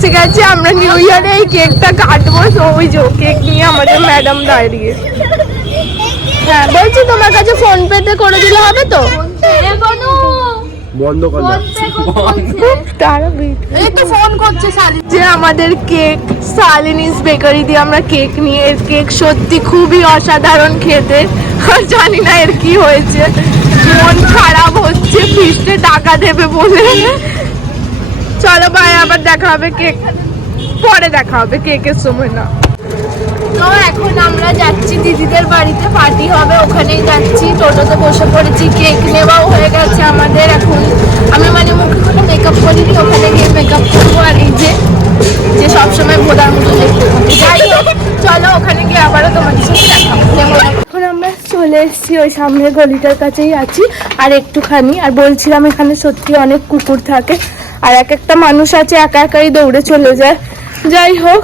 এসে গেছে, আমরা নিউ ইয়ারে এই কেকটা কাটবো। ওই যে কেক নিয়ে আমাদের ম্যাডাম দাঁড়িয়ে। হ্যাঁ বলছি তোমার কাছে ফোন পেতে করে দিলে হবে তো? বন্ধ কর না, ফোন করছে যে আমাদের কেক শালিনীস বেকারি দিয়ে আমরা কেক নিয়ে, এর কেক সত্যি খুবই অসাধারণ খেতে। আর জানি না এর কি হয়েছে, মন খারাপ হচ্ছে, ফিস্টে টাকা দেবে বলে। চলো ভাই, আবার দেখা হবে, কেক পরে দেখা হবে, কেকের সময় না। তো এখন আমরা যাচ্ছি দিদিদের বাড়িতে, পার্টি হবে, ওখানেই যাচ্ছি। টোটোতে বসে পড়েছি, কেক নেওয়াও হয়ে গেছে আমাদের। এখন আমি মানে মুখে কোনো মেকআপ করিনি, ওখানে গিয়ে মেকআপ করবো। আর এই যে সবসময় ভোলার মতো দেখতে হবে। যাই হোক চলো, ওখানে গিয়ে আবারও তোমাদের সাথে দেখা হবে। এখন আমরা চলে এসেছি, ওই সামনের গলিটার কাছেই আছি আর একটুখানি। আর বলছিলাম এখানে সত্যি অনেক কুকুর থাকে, আর এক একটা মানুষ আছে একা একাই দৌড়ে চলে যায়। যাই হোক,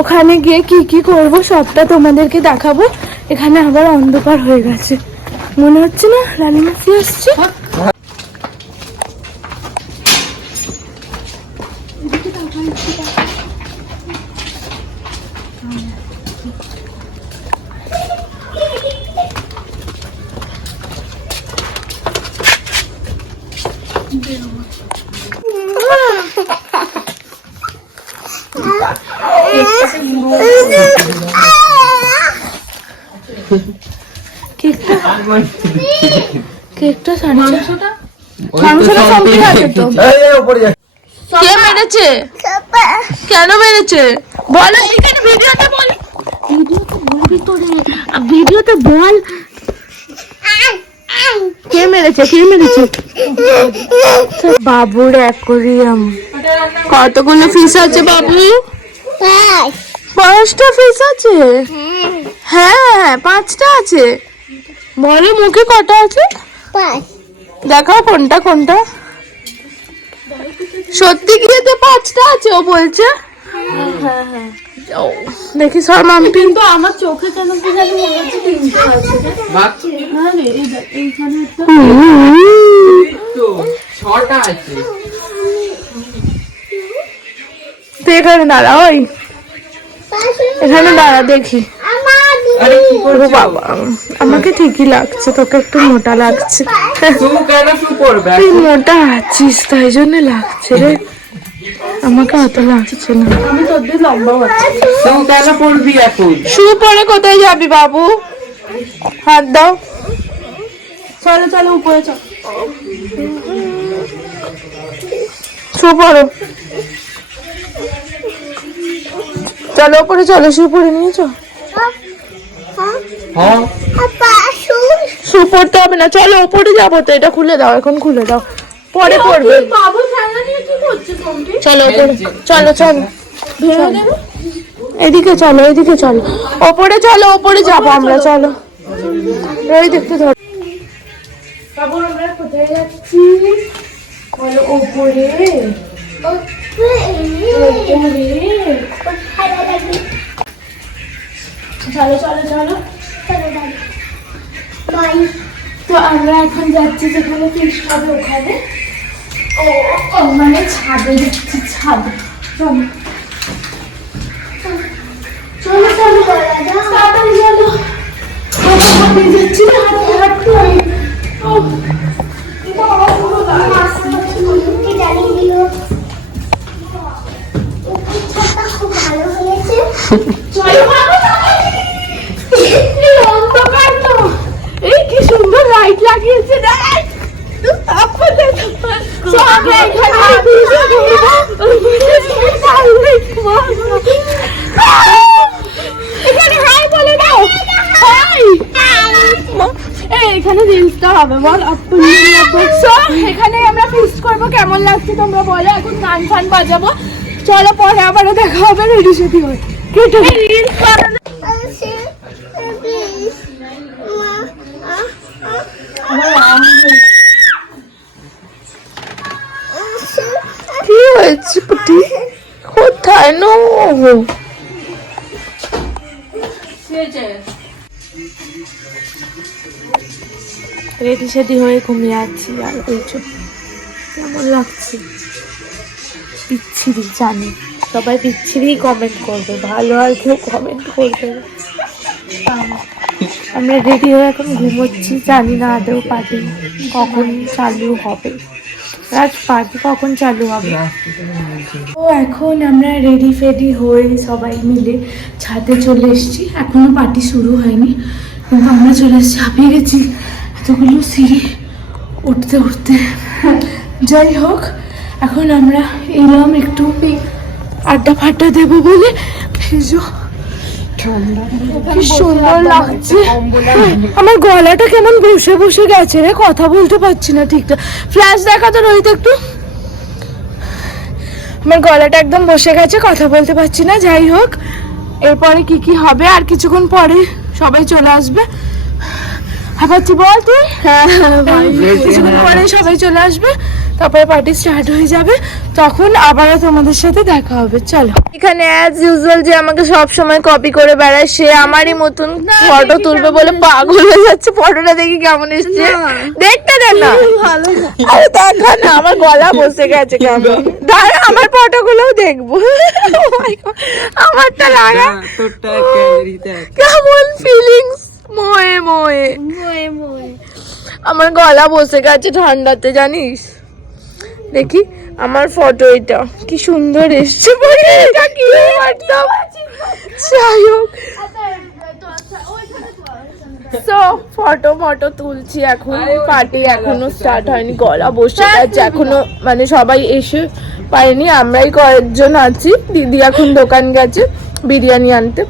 ওখানে গিয়ে কি কি করবো সবটা তোমাদেরকে দেখাবো। এখানে আবার অন্ধকার হয়ে গেছে, মনে হচ্ছে না লালিমাসি আসছে। কেকটা মাংসটা কমপ্লিট আছে তো? কে মেরেছে? কেন মেরেছে বল, এখানে ভিডিওতে বল, ভিডিওতে বলবি তো রে, ভিডিওতে বল কে মেরেছে, কে মেরেছে। বাবুর অ্যাকোরিয়াম, কতগুলো ফিশ আছে বাবু? 5টা ফিশ আছে। হ্যাঁ 5টা আছে। বলে মুখে কটা আছে? 5। দেখাও কোনটা কোনটা। সত্যি কি এতে 5টা আছে? ও বলছে হ্যাঁ হ্যাঁ। দেখি সর মাম্পি, কিন্তু আমার চোখে কেন কি জানি মনে হচ্ছে 3টা আছে। হ্যাঁ রে, এইখানে তো 6টা আছে। তো এখানে দাঁড়া, ওই এখানে দাঁড়া দেখি। বাবা আমাকে ঠিকই লাগছে, তোকে একটু মোটা লাগছে। তুই মোটা আছিস তাই জন্য লাগছে রে, আমাকে অত লাগছে না। আমি তোর দিয়ে লম্বাও আছি। শু পরে কোথায় যাবি বাবু? হাত দাও। চলো চলো উপরে চল, শু পরো। চলো উপরে চলো, শু পরে নিয়েছো? শু পড়তে হবে না, চলো উপরে যাবো তো। এটা খুলে দাও, এখন খুলে দাও, পরে পড়বে। চলো চলো চলো, এদিকে চলো, এদিকে চলো, ওপরে চলো, ওপরে যাবো আমরা। চলো এই দেখতে ধর, আমরা কোথায় যাচ্ছি বলো? ওপরে। চলো চলো চলো, তো আমরা এখন যাচ্ছি যেখানে ফিশ হবে ওখানে। ও মানে ছাদে যাচ্ছি, ছাদে। চলো চলো চলো তাড়াতাড়ি চলো, যাচ্ছি না হাঁটতে হাঁটতে। এই কি সুন্দর লাইট লাগিয়েছে, এখানে রিলসটা হবে বল। এখানে আমরা ফিস্ট করবো, কেমন লাগছে তোমরা বলো। এখন গান ফান বাজাবো, চলো পরে আবারও দেখা হবে। রেডি সেটি হয়, কেটে রিলস বানানো। কি হয়েছে পুটি, কোথায় নো? রেডি সেডি হয়ে ঘুমিয়ে আছি। আর ওই কেমন লাগছে, বিচ্ছিরি জানি। সবাই বিচ্ছিরি কমেন্ট করবে, ভালো আর কেউ কমেন্ট করবে না। আমরা রেডি হয়ে এখন ঘুমোচ্ছি, জানি না আদৌ পার্টি কখন চালু হবে, আজ পার্টি কখন চালু হবে। তো এখন আমরা রেডি ফেডি হয়ে সবাই মিলে ছাদে চলে এসেছি। এখনো পার্টি শুরু হয়নি কিন্তু আমরা চলে এসেছি, হাঁপিয়ে গেছি এতগুলো সিঁড়ি উঠতে উঠতে। যাই হোক, এখন আমরা এলাম একটু আড্ডা ফাড্ডা দেবো বলে। কি সুন্দর লাগছে, আমার গলাটা কেমন বসে বসে গেছে রে, কথা বলতে পারছি না ঠিকঠাক। ফ্ল্যাশ দেখা তো রইতে একটু, আমার গলাটা একদম বসে গেছে, কথা বলতে পারছি না। যাই হোক, এরপরে কি কি হবে, আর কিছুক্ষণ পরে সবাই চলে আসবে। হাঁপাচ্ছি বল তুই? হ্যাঁ, কিছুক্ষণ পরে সবাই চলে আসবে, তারপরে পার্টি স্টার্ট হয়ে যাবে, তখন আবারও তোমাদের সাথে দেখা হবে। চলো। এখানে অ্যাজ ইউজুয়াল যে আমাকে সব সময় কপি করে বেড়ায়, সে আমারই মতন ফটো তুলবে বলে পাগল হয়ে যাচ্ছে। ফটোটা দেখি কেমন এসছে, দেখতে দে না, আরে দেখা না, আমার গলা বসে গেছে কেমন। দাঁড়া, আমার ফটোগুলোও দেখবো। আমারটা লাগা, কেমন ফিলিংস, মোয়ে মোয়ে মোয়ে মোয়ে। আমার গলা বসে গেছে ঠান্ডাতে, জানিস। দেখি আমার ফটো, এটা কি সুন্দর এসছে। যাই হোক, ফটো ফটো তুলছি এখন, পার্টি এখনো স্টার্ট হয়নি, গলা বসে গেছে এখনো, মানে সবাই এসে পারেনি, আমরাই কয়েকজন আছি। দিদি এখন দোকান গেছে বিরিয়ানি আনতে।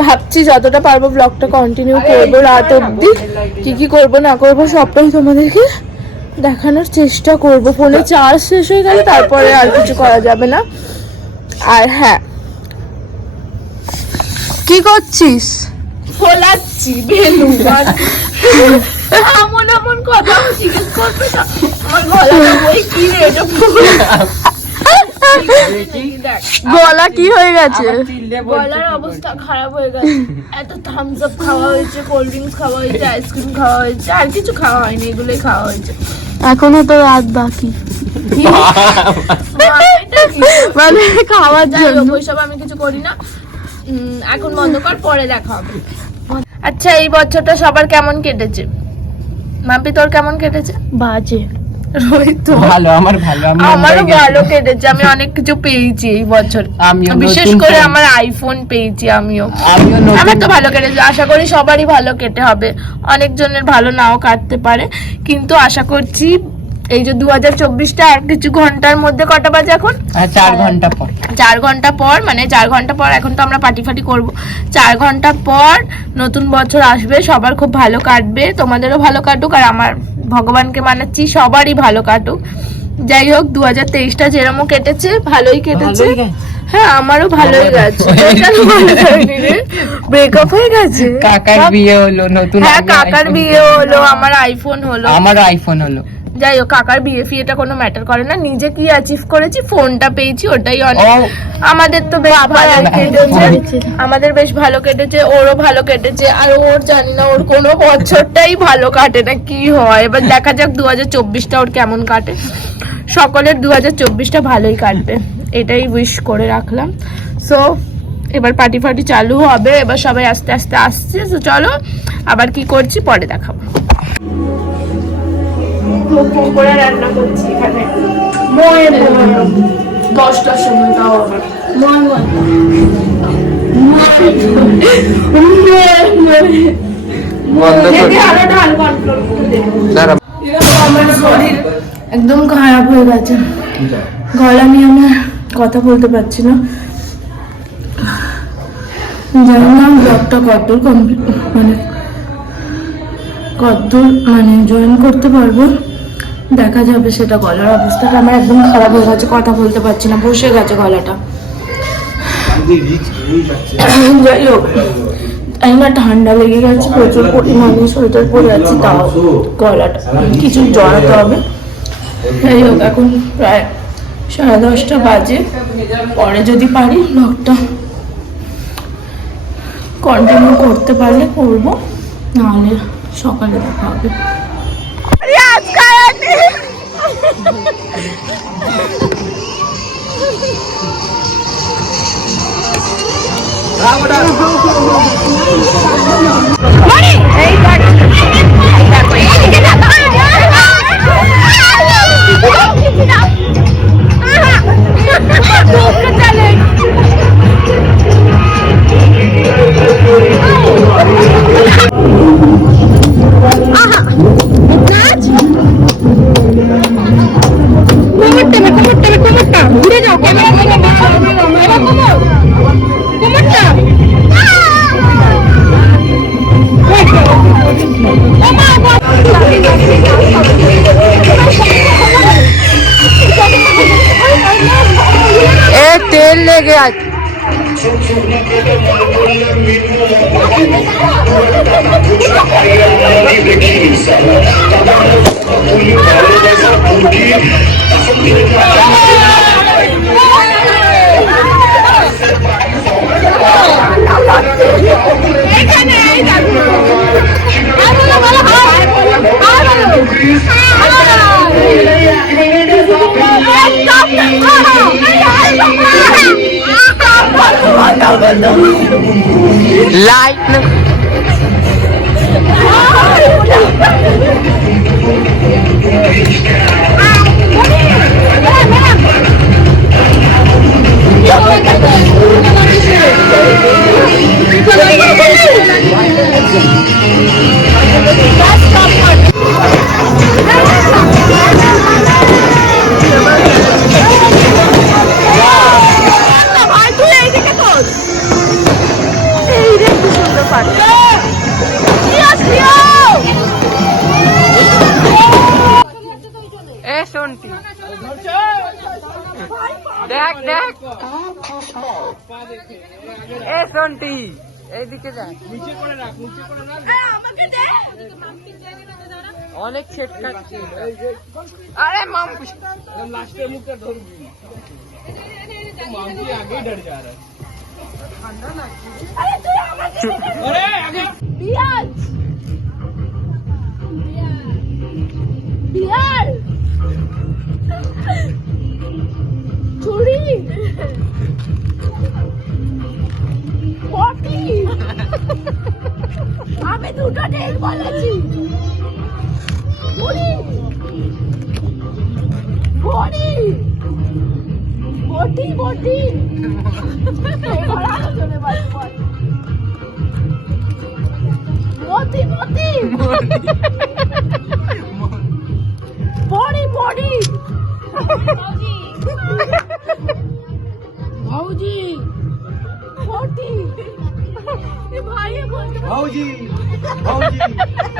ভাবছি যতটা পারবো ব্লগটা কন্টিনিউ করবো রাত অব্দি, কি কি করবো না করবো সবটাই তোমাদেরকে দেখানোর চেষ্টা করব। ফোনে চার্জ শেষ হয়ে গেলে তারপরে আর কিছু করা যাবে না। আর হ্যাঁ, কি করছিস? ফোলাচ্ছি বেলুন। এমন এমন কথা জিজ্ঞেস করবে না, আমার গলাটা ওই কি রে, এটা গলা কি হয়ে গেছে, গলার অবস্থা খারাপ হয়ে গেছে। এত থামস আপ খাওয়া হয়েছে, কোল্ড ড্রিঙ্কস খাওয়া হয়েছে, আইসক্রিম খাওয়া হয়েছে, আর কিছু খাওয়া হয়নি, এগুলোই খাওয়া হয়েছে। এখনো তো রাত বাকি, মানে খাওয়ার জন্য। ওইসব আমি কিছু করি না, এখন বন্ধ কর, পরে দেখা হবে। আচ্ছা, এই বছরটা সবার কেমন কেটেছে? মাম্পি তোর কেমন কেটেছে? বাজে। আমারও ভালো কেটেছে, আমি অনেক কিছু পেয়েছি এই বছর, বিশেষ করে আমার আইফোন পেয়েছি। আমার তো ভালো কেটেছে, আশা করি সবারই ভালো কেটে হবে। অনেকজনের ভালো নাও কাটতে পারে, কিন্তু আশা করছি এই যে 2024টা আর কিছু ঘন্টার মধ্যে, কটা বাজে এখন? 4 ঘন্টা পর, 4 ঘন্টা পর, মানে 4 ঘন্টা পর, এখন তো আমরা পার্টি ফাটি করবো, 4 ঘন্টা পর নতুন বছর আসবে। সবার খুব ভালো কাটবে, তোমাদেরও ভালো কাটুক, আর আমার ভগবানকে মানাচ্ছি সবারই ভালো কাটুক। যাই হোক, 2023টা যেরকম কেটেছে ভালোই কেটেছে। হ্যাঁ, আমারও ভালোই গেছে। ব্রেকআপ হয়ে গেছে, কাকার বিয়ে হলো নতুন। হ্যাঁ, কাকার বিয়ে হলো, আমার আইফোন হলো। যাই হোক, কাকার বিয়ে ফিয়েটা কোনো ম্যাটার করে না, নিজে কি অ্যাচিভ করেছি, ফোনটা পেয়েছি, ওটাই অনেক। আমাদের তো বেশ ভালো কেটেছে, আমাদের বেশ ভালো কেটেছে, ওরও ভালো কেটেছে। আর ওর জানি না, ওর কোনো বছরটাই ভালো কাটে না, কি হয় এবার দেখা যাক 2024টা ওর কেমন কাটে। সকলের 2024টা ভালোই কাটবে, এটাই উইশ করে রাখলাম। সো এবার পার্টি ফার্টি চালু হবে, এবার সবাই আস্তে আস্তে আসছে। তো চলো, আবার কি করছি পরে দেখাবো। পকোড়া রান্না করছি এখানে, 10টার সময়, তাও আবার আমার শরীর একদম খারাপ হয়ে গেছে, গলা নিয়ে আমি কথা বলতে পারছি না। জানি না ব্লগটা কতদূর মানে জয়েন করতে পারবো, দেখা যাবে সেটা। গলার অবস্থাটা আমার একদম খারাপ হয়ে গেছে, কথা বলতে পারছি না, বসে গেছে গলাটা। যাই হোক, আমার ঠান্ডা লেগে গেছে প্রচুর পরিমাণে, সোয়েটার পরে আছি, তাও গলাটা কিছু জড়াতে হবে। যাই হোক, এখন প্রায় 10:30 বাজে, পরে যদি পারি ব্লগটা কন্টিনিউ করতে পারলে করবো, নাহলে সকালে দেখা হবে। तेल लेके आज लाइट দেখ দেখ এ সন্টি এইদিকে যা নিচে করে রাখ আমাকে দে অনেক ছেট খাচ্ছে আরে মাম লাস্টের মুখটা ধরবি মামকি আগেই ডর যা रहा ঠান্ডা লাগছে আরে তুই আমাকে আরে আগে পিয়াজ পিয়াজ ছুরি পটি আমি দুটো টেল বলেছি ছুরি বড়ি বটি বটি মতি মতি বড়ি বড়ি भाऊजी छोटी भाई बोलते भाऊजी भाऊजी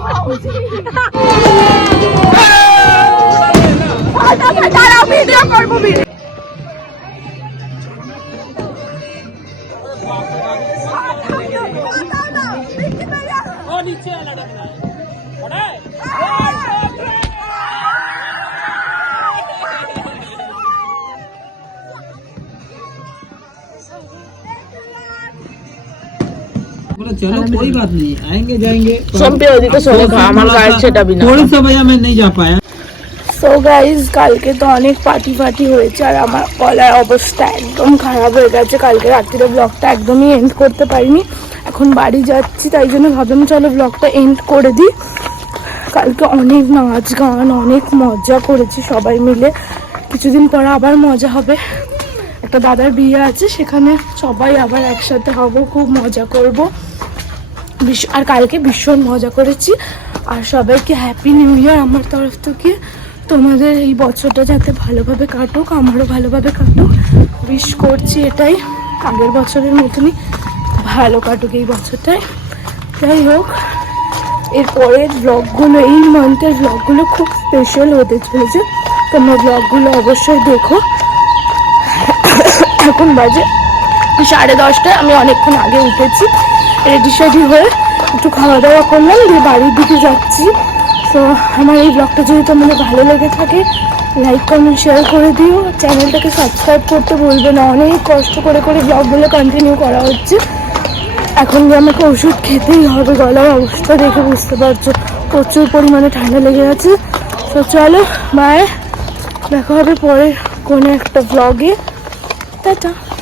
भाऊजी दाঁড়াও ভিডিও করব ভিডিও ও নিচে লটকনা পড়ে चलो कोई बात नहीं आएंगे जाएंगे थोड़ी सा भैया मैं नहीं जा पाया সো গাইজ কালকে তো অনেক পার্টি ফার্টি হয়েছে আর আমার গলার অবস্থা একদম খারাপ হয়ে গেছে কালকে রাত্রিরে ব্লগটা একদমই এন্ড করতে পারিনি এখন বাড়ি যাচ্ছি তাই জন্য ভাবলাম চলো ব্লগটা এন্ড করে দিই কালকে অনেক নাচ গান অনেক মজা করেছি সবাই মিলে কিছুদিন পর আবার মজা হবে একটা দাদার বিয়ে আছে সেখানে সবাই আবার একসাথে হব খুব মজা করব আর কালকে ভীষণ মজা করেছি আর সবাইকে হ্যাপি নিউ ইয়ার আমার তরফ থেকে তোমাদের এই বছরটা যাতে ভালোভাবে কাটুক আমারও ভালোভাবে কাটুক উইশ করছি এটাই আগের বছরের মতনই ভালো কাটুক এই বছরটায় যাই হোক এরপরের ব্লগগুলো এই মান্থের ব্লগগুলো খুব স্পেশাল হতে চলেছে তোমরা ব্লগগুলো অবশ্যই দেখো এখন বাজে 10:30 আমি অনেকক্ষণ আগে উঠেছি রেডি সেডি হয়ে একটু খাওয়া দাওয়া করলাম দিয়ে বাড়ির দিকে যাচ্ছি তো আমার এই ব্লগটা যদি তোমাদের ভালো লেগে থাকে লাইক কমেন্ট শেয়ার করে দিও চ্যানেলটাকে সাবস্ক্রাইব করতে ভুলবে না অনেক কষ্ট করে করে ব্লগগুলো কন্টিনিউ করা হচ্ছে এখন যে আমাকে ওষুধ খেতেই হবে গলার অবস্থা দেখে বুঝতে পারছো প্রচুর পরিমাণে ঠান্ডা লেগে গেছে তো চলো বাই দেখা হবে পরে কোনো একটা ব্লগে টাটা।